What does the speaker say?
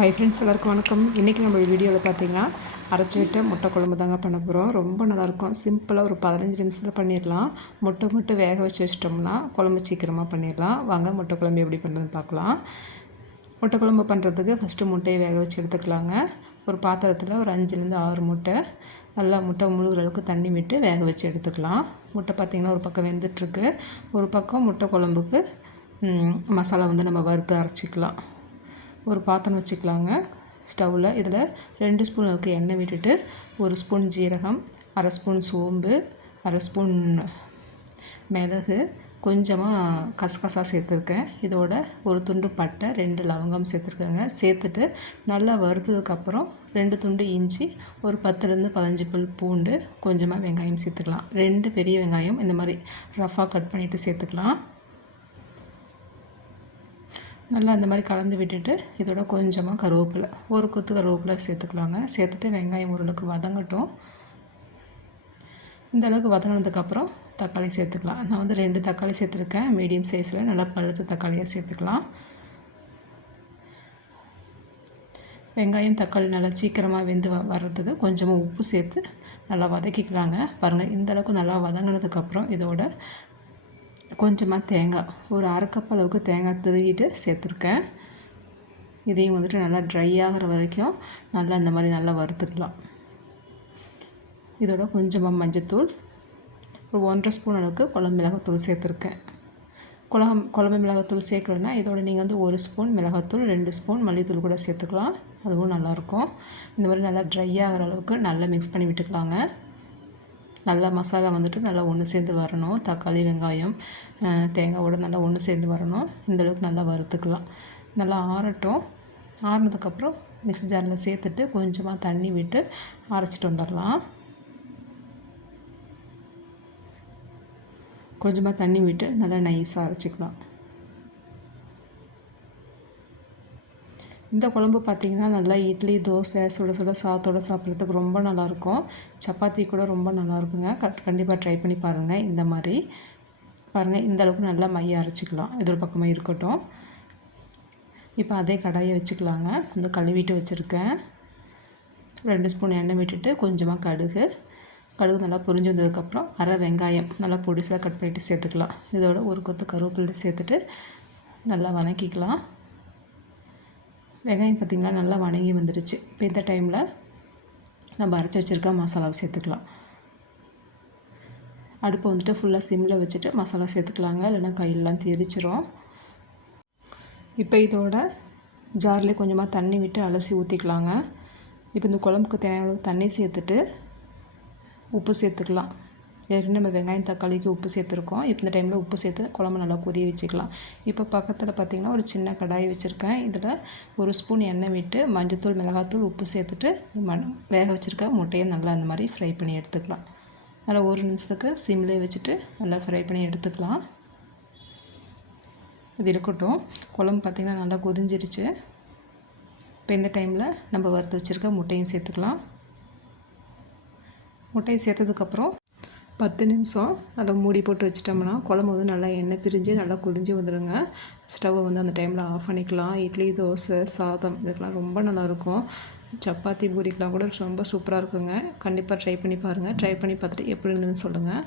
Hi friends, எல்லாருக்கும் வணக்கம். இன்றைக்கி நம்ம வீடியோவில் பார்த்தீங்கன்னா அரைச்சி விட்டு முட்டை குழம்பு தாங்க பண்ண போகிறோம். ரொம்ப நல்லாயிருக்கும். சிம்பிளாக ஒரு 15 நிமிஷத்தில் பண்ணிடலாம். முட்டை மட்டும் வேக வச்சு வச்சிட்டோம்னா குழம்பு சீக்கிரமாக பண்ணிடலாம். வாங்க முட்டை குழம்பு எப்படி பண்ணுறதுன்னு பார்க்கலாம். முட்டை குழம்பு பண்ணுறதுக்கு ஃபஸ்ட்டு முட்டையை வேக வச்சு எடுத்துக்கலாங்க. ஒரு பாத்திரத்தில் ஒரு 5லேருந்து 6 முட்டை நல்லா முட்டை முழுகிற அளவுக்கு தண்ணி விட்டு வேக வச்சு எடுத்துக்கலாம். முட்டை பார்த்திங்கன்னா ஒரு பக்கம் வெந்துட்டுருக்கு. ஒரு பக்கம் முட்டை குழம்புக்கு மசாலா நம்ம வறுத்து அரைச்சிக்கலாம். ஒரு பாத்திரம் வச்சுக்கலாங்க ஸ்டவ்வில். இதில் 2 ஸ்பூன் அளவுக்கு எண்ணெய் விட்டுட்டு 1 ஸ்பூன் ஜீரகம், 1/2 ஸ்பூன் சோம்பு, 1/2 ஸ்பூன் மிளகு, கொஞ்சமாக கசகசா சேர்த்துருக்கேன். இதோட ஒரு துண்டு பட்டை, 2 லவங்கம் சேர்த்துருக்கேங்க. சேர்த்துட்டு நல்லா வறுத்ததுக்கப்புறம் 2 துண்டு இஞ்சி, ஒரு 10லேருந்து 15 பல் பூண்டு, கொஞ்சமாக வெங்காயம் சேர்த்துக்கலாம். 2 பெரிய வெங்காயம் இந்த மாதிரி ரஃபாக கட் பண்ணிவிட்டு சேர்த்துக்கலாம். நல்லா அந்த மாதிரி கலந்து விட்டுட்டு இதோட கொஞ்சமாக கருவேப்பிலை, ஒரு கொத்து கருவேப்பிலை சேர்த்துக்கலாங்க. சேர்த்துட்டு வெங்காயம் ஓரளவுக்கு வதங்கட்டும். இந்த அளவுக்கு வதங்கினதுக்கப்புறம் தக்காளி சேர்த்துக்கலாம். நான் 2 தக்காளி சேர்த்துருக்கேன். மீடியம் சைஸில் நல்லா பழுத்த தக்காளியாக சேர்த்துக்கலாம். வெங்காயம் தக்காளி நல்லா சீக்கிரமாக வெந்து வர்றதுக்கு கொஞ்சமாக உப்பு சேர்த்து நல்லா வதக்கிக்கலாங்க. பாருங்கள், இந்தளவுக்கு நல்லா வதங்கினதுக்கப்புறம் இதோட கொஞ்சமாக தேங்காய், ஒரு 1/2 கப் அளவுக்கு தேங்காய் திருகிட்டு சேர்த்துருக்கேன். இதையும் நல்லா ட்ரை ஆகிற வரைக்கும் நல்லா இந்த மாதிரி நல்லா வறுத்துக்கலாம். இதோட கொஞ்சமாக மஞ்சத்தூள், ஒரு 1.5 ஸ்பூன் அளவுக்கு குழம்பு மிளகாத்தூள் சேர்த்துருக்கேன். குழம்பு மிளகாத்தூள் சேர்க்கலன்னா இதோட நீங்கள் 1 ஸ்பூன் மிளகாத்தூள், 2 ஸ்பூன் மல்லித்தூள் கூட சேர்த்துக்கலாம். அதுவும் நல்லாயிருக்கும். இந்த மாதிரி நல்லா ட்ரை ஆகிற அளவுக்கு நல்லா மிக்ஸ் பண்ணி விட்டுக்கலாங்க. நல்லா மசாலா நல்லா ஒன்று சேர்ந்து வரணும். தக்காளி வெங்காயம் தேங்காயோட நல்லா ஒன்று சேர்ந்து வரணும். இந்தளவுக்கு நல்லா வறுத்துக்கலாம். நல்லா ஆறட்டும். ஆறினதுக்கப்புறம் மிக்ஸி ஜாரில் சேர்த்துட்டு கொஞ்சமாக தண்ணி விட்டு அரைச்சிட்டு வந்துடலாம். கொஞ்சமாக தண்ணி விட்டு நல்லா நைஸாக அரைச்சிக்கலாம். இந்த குழம்பு பார்த்திங்கன்னா நல்லா இட்லி, தோசை, சுட சுட சாதத்தோடு சாப்பிட்றதுக்கு ரொம்ப நல்லாயிருக்கும். சப்பாத்தி கூட ரொம்ப நல்லாயிருக்குங்க. கண்டிப்பாக ட்ரை பண்ணி பாருங்கள். இந்த மாதிரி பாருங்கள், இந்த அளவுக்கு நல்லா மைய அரைச்சிக்கலாம். இது ஒரு பக்கமாக இருக்கட்டும். இப்போ அதே கடாயை வச்சுக்கலாங்க. கழுவிட்டு வச்சுருக்கேன். 2 ஸ்பூன் எண்ணெய் விட்டுட்டு கொஞ்சமாக கடுகு நல்லா பொரிஞ்சு வந்ததுக்கப்புறம் அரை வெங்காயம் நல்லா பொடிசாக கட் பண்ணிவிட்டு சேர்த்துக்கலாம். இதோட ஒரு கொத்து கருவேப்பிலை சேர்த்துட்டு நல்லா வதக்கிக்கலாம். வெங்காயம் பார்த்திங்கன்னா நல்லா வணங்கி வந்துடுச்சு. இப்போ இந்த டைமில் நம்ம அரைச்சி வச்சுருக்க மசாலாவை சேர்த்துக்கலாம். அடுப்பை ஃபுல்லாக சிம்மில் வச்சுட்டு மசாலா சேர்த்துக்கலாங்க, இல்லைன்னா கையெல்லாம் தெரிச்சிரும். இப்போ இதோட ஜார்லேயே கொஞ்சமாக தண்ணி விட்டு அலசி ஊற்றிக்கலாங்க. இப்போ இந்த குழம்புக்கு தேவையான அளவு தண்ணி சேர்த்துட்டு உப்பு சேர்த்துக்கலாம். ஏற்கனவே நம்ம வெங்காயம் தக்காளிக்கு உப்பு சேர்த்துருக்கோம். இப்போ இந்த டைமில் உப்பு சேர்த்து குழம்பு நல்லா கொதிய வச்சுக்கலாம். இப்போ பக்கத்தில் பார்த்திங்கன்னா ஒரு சின்ன கடாய் வச்சுருக்கேன். இதில் 1 ஸ்பூன் எண்ணெய் விட்டு மஞ்சத்தூள், மிளகாத்தூள், உப்பு சேர்த்துட்டு வேக வச்சுருக்க முட்டையை நல்லா அந்த மாதிரி ஃப்ரை பண்ணி எடுத்துக்கலாம். நல்லா 1 நிமிஷத்துக்கு சிம்லேயே வச்சுட்டு நல்லா ஃப்ரை பண்ணி எடுத்துக்கலாம். இது இருக்கட்டும். குழம்பு பார்த்திங்கன்னா நல்லா கொதிஞ்சிருச்சு. இப்போ இந்த டைமில் நம்ம வறுத்து வச்சுருக்க முட்டையும் சேர்த்துக்கலாம். முட்டையை சேர்த்ததுக்கப்புறம் 10 நிமிஷம் அதை மூடி போட்டு வச்சிட்டோம்னா குழம்பு நல்லா எண்ணெய் பிரிஞ்சு நல்லா கொதிஞ்சு வந்துடுங்க. ஸ்டவ்வை அந்த டைமில் ஆஃப் பண்ணிக்கலாம். இட்லி, தோசை, சாதம் இதுக்கெல்லாம் ரொம்ப நல்லாயிருக்கும். சப்பாத்தி, பூரிக்கெலாம் கூட ரொம்ப சூப்பராக இருக்குங்க. கண்டிப்பாக ட்ரை பண்ணி பாருங்கள். ட்ரை பண்ணி பார்த்துட்டு எப்படி இருந்ததுன்னு சொல்லுங்கள்.